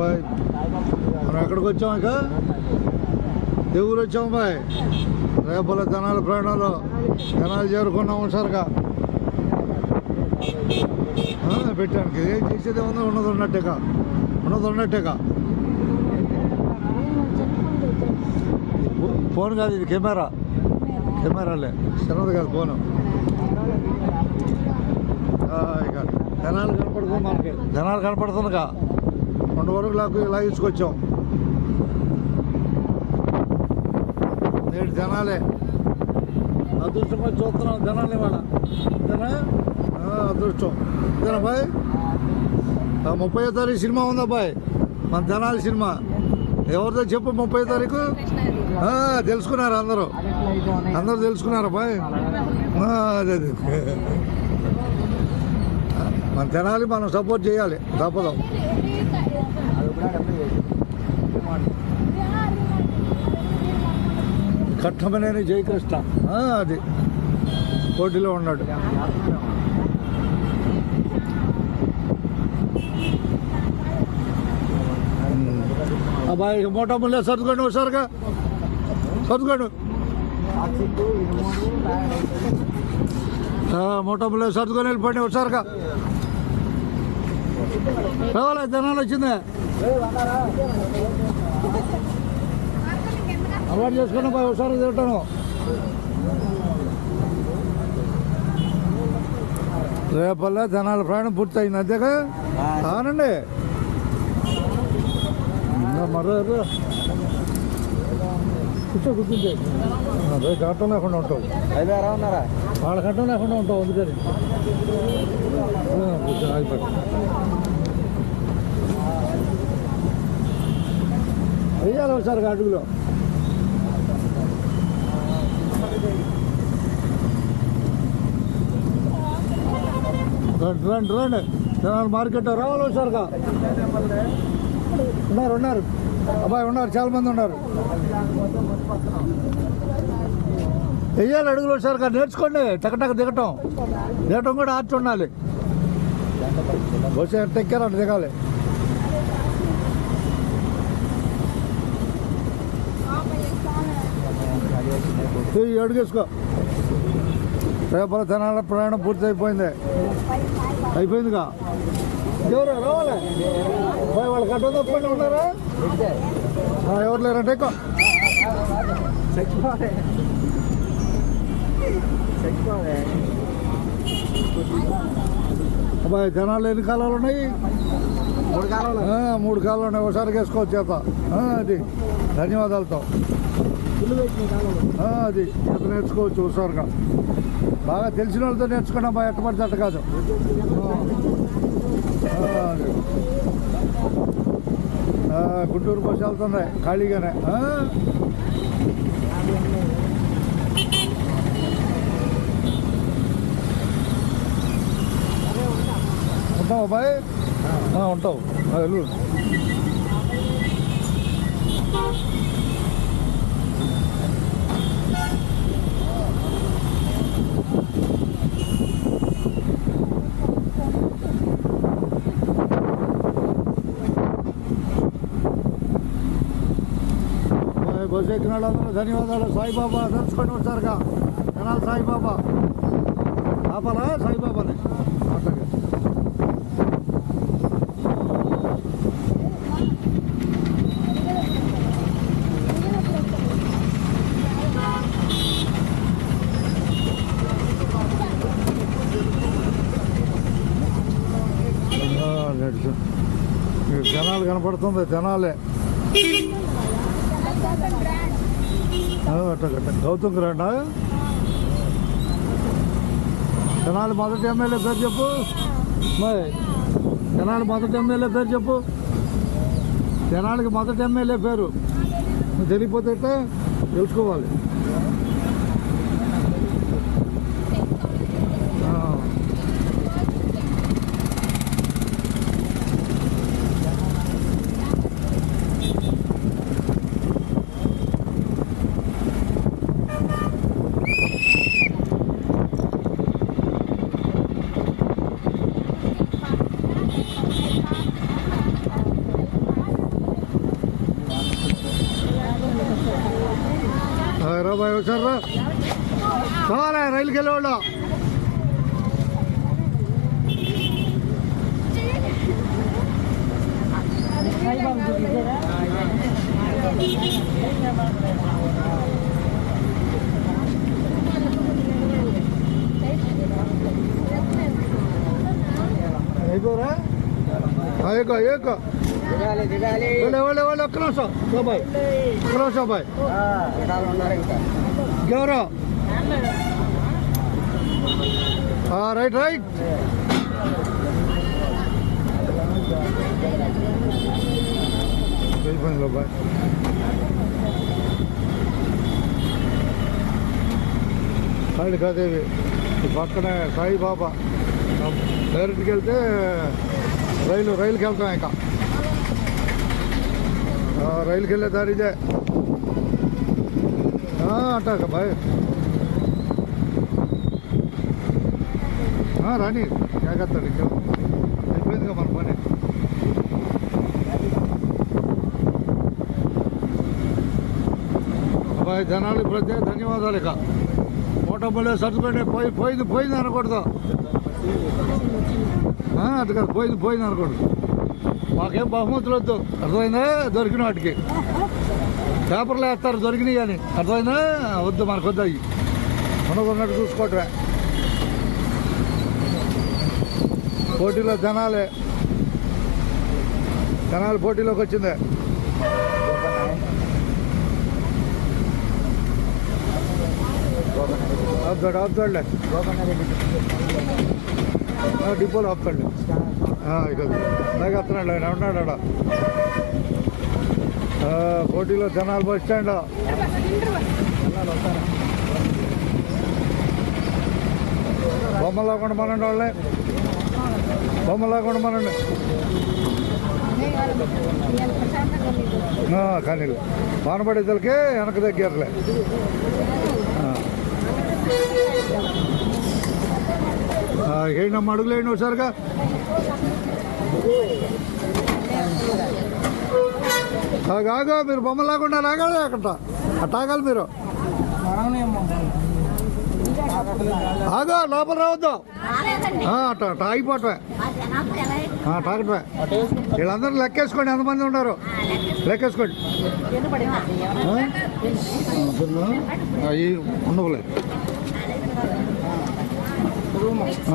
Bye మనం ఎక్కడికి వచ్చాం ఇక ఏ ఊరు వచ్చాము బాయ్ రేపల జనాల ప్రయాణంలో జనాలు చేరుకున్నాం హుషారుగా పెట్టానికి ఏం చేసేది ఉన్నది ఉన్నట్టుగా ఫోన్ కాదు ఇది కెమెరాలే చిన్నది కాదు ఫోను ఇక జనాలు కనపడుతుందిగా 2 వరకు లాగించుకొచ్చాం నేడు జనాలే అదృష్టంగా చూస్తున్నాం జనాలు ఇవాళ అదృష్టం ఇదేనా బాయ్ 30వ తారీఖు సినిమా ఉందా బాయ్ మన జనాల సినిమా ఎవరితో చెప్పు 30వ తారీఖు తెలుసుకున్నారు అందరూ తెలుసుకున్నారా బాయ్ అదే మన జనాలు మనం సపోర్ట్ చేయాలి తప్పదు కట్టమనేని జయకృష్ణ అది పోటీలో ఉన్నాడు అబ్బాయి మోటా ముల్లే సర్దుకోండి హుషారుగా మోటా ముల్లే సర్దుకొని వెళ్ళిపోండి హుషారుగా రావాలా జనాలు వచ్చిందే అలవాటు చేసుకున్నా బాయ్ హుషారుగా తింటాను రేపల్లా జనాల ప్రయాణం పూర్తయింది అంతేగా అవునండి మరో కూర్చుంటే గంటం లేకుండా ఉంటావు వాళ్ళ గంటం లేకుండా ఉంటావు అందుకని కూర్చొని ఆగిపోయి వెయ్యాలి ఒకసారి అడుగులో రండి జనాలు మార్కెట్ రావాలి ఒకసారిగా ఉన్నారు అబ్బాయి ఉన్నారు చాలా మంది ఉన్నారు వెయ్యాలి అడుగులు ఒకసారిగా నేర్చుకోండి టకటక దిగటం కూడా ఆర్చి ఉండాలి వచ్చే ఎక్కారంట దిగాలి అడుగేసుకో రేపల జనాల ప్రయాణం పూర్తి అయిపోయిందిగా ఎవరు రావాలి వాళ్ళు గడ్డ తప్పకుండా ఉన్నారా ఎవరు లేరంటే ఎక్కువ అబ్బాయి జనాలు ఎన్ని కాలాలు ఉన్నాయి 3 కాలాలు ఉన్నాయి ఒకసారి వేసుకోవచ్చు చేత అది ధన్యవాదాలతో అది ఈత నేర్చుకోవచ్చు హుషారుగా బాగా తెలిసిన వాళ్ళతో నేర్చుకున్నాం బాగా ఎట్టబడితే అట్ట కాదు గుంటూరు బస్సు వెళ్తుంది ఖాళీగానే ఉంటావు అబ్బాయి ఉంటావు వెళ్ళు బస్సు ఎక్కిన వాళ్ళందరూ ధన్యవాదాలు సాయిబాబా తెలుసుకొని వచ్చారుగా జనాలు సాయిబాబా ఆపాలా సాయిబాబానే అట్లాగే జనాలు కనపడుతుంది జనాలే గౌతమ్ గ్రాండా జనాలు మొదటి ఎమ్మెల్యే పేరు చెప్పు జనాలు మొదటి ఎమ్మెల్యే పేరు చెప్పు జనాలకి మొదటి ఎమ్మెల్యే పేరు నువ్వు తెలియపోతే తెలుసుకోవాలి బాయ్ వచ్చారా చాలా రైలుకి వెళ్ళేవాళ్ళు అయిపోరా ఏకో వాళ్ళు ఒక్క నిమిషం బాయ్ ఒక్క నిమిషం బాయ్ ఎవరు రైట్ రైట్ అయిపోయింది బాయ్ కాళికాదేవి పక్కనే సాయిబాబా డైరెక్ట్కి వెళ్తే రైలుకి వెళ్తాం ఇంకా రైలుకి వెళ్ళే దారి ఇదే అంటాక బాయ్ రాని జాగ్రత్త ఇంకా అయిపోయిందిగా మన పని అబ్బాయి జనాలు ప్రత్యేక ధన్యవాదాలు ఇక మోటబుల్ సర్దుకోండి పోయింది అనకూడదు అటు కాదు పోయింది అనకూడదు మాకేం బహుమతులు వద్దు అర్థమైందా దొరికిన వాటికి పేపర్లు వేస్తారు దొరికినాయి కానీ అర్థమైందా వద్దు మనకు వద్దు అవి ఉన్నట్టు చూసుకోవటమే పోటీలో జనాలు పోటీలోకి వచ్చిందే ఆపుతాడులే డిపోలో ఆపుతాడు ఇక అలాగే వస్తున్నాడు ఆయన ఉన్నాడు పోటీలో జనాలు బస్ స్టాండ్ బొమ్మలాకుండా మనండి వాళ్ళే బొమ్మలాకుండా మనండి కానీ వానపడేసరికి వెనక దగ్గరలే ఏంటమ్మా అడుగులేండి ఒకసారిగా ఆగా మీరు బొమ్మ లేకుండా రాగాలి అక్కడ అట్టాగాలి మీరు ఆగా లోపల రావద్దు అట్ట ఆగిపోవటమే తాగటమే వీళ్ళందరూ లెక్కేసుకోండి ఎంతమంది ఉన్నారు లెక్కేసుకోండి అవి ఉండవులే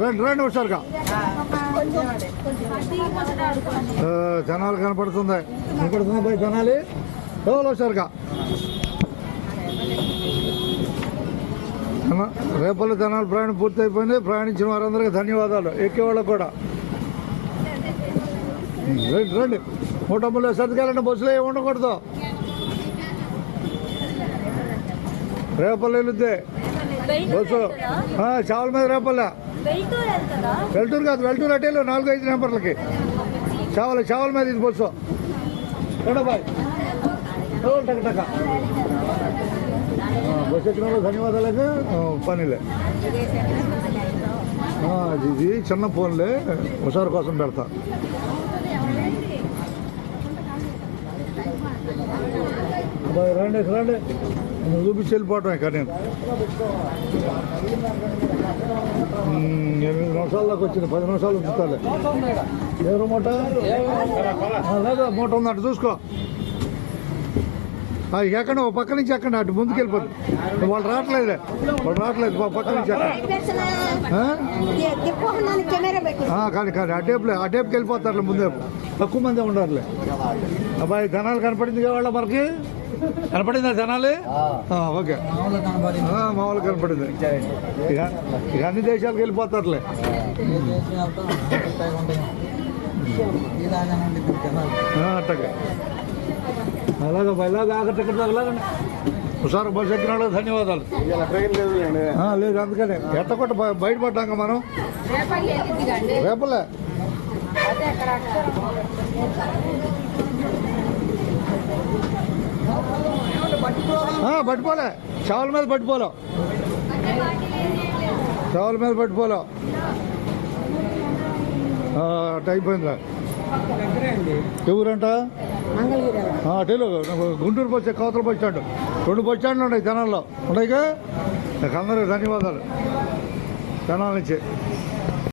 రండి ఒకసారిగా జనాలు కనపడుతుంది పోయి జనాలి ఒకసారిగా రేపల్లి జనాలు ప్రయాణం పూర్తి అయిపోయింది ప్రయాణించిన వారందరికీ ధన్యవాదాలు ఎక్కేవాళ్ళకు కూడా రండి 150 సర్దుకెళ్ళండి బస్సులో ఏమి ఉండకూడదు రేపల్లి వెళ్ళుద్ది బస్సు చావల మీద రేపల్లె వెల్టూరు కాదు వెల్టూరు అటేలు 4-5 నెంబర్లకి చావల మీద ఇది బస్సు బాయ్ టక బస్సు ఎక్కిన వాళ్ళు ధన్యవాదాలకు పనిలే ఇది చిన్న ఫోన్లే హుషారు కోసం పెడతా రండి చూపించి వెళ్ళిపోవటం ఇక్కడ నేను 8 నిమిషాల దాకా వచ్చింది 10 నిమిషాలు ఉంచుతాలే ఎవరు మూట లేదా మూట ఉందంట చూసుకో ఎక్కడ పక్క నుంచి ఎక్కండి అటు ముందుకు వెళ్ళిపోతుంది వాళ్ళు రావట్లేదు పక్క నుంచి కానీ ఆ టేపుకి వెళ్ళిపోతారు ముందే తక్కువ మందే ఉండాలి అబ్బాయి జనాలు కనపడింది వాళ్ళ మనకి కనపడిందా జనాలు ఓకే మామూలు కనపడింది ఇక అన్ని దేశాలకు వెళ్ళిపోతారులే అట్టగా అలాగా టికెట్ తగలాగండి హుషారు బస్సు ఎక్కిన వాళ్ళకి ధన్యవాదాలు లేదు అందుకని ఎట్టకొట్ట బయటపడ్డాక మనం రేపలే పట్టుకోలే చావల మీద పట్టుకోలేం అట్ట అయిపోయిందిరా ఎవరంట అటేలో గుంటూరు బస్ కోతల బస్ స్టాండ్ 2 బస్ స్టాండ్లు ఉన్నాయి తెనాల్లో ఉన్నాయిగా. అందరూ ధన్యవాదాలు తెనాల నుంచి.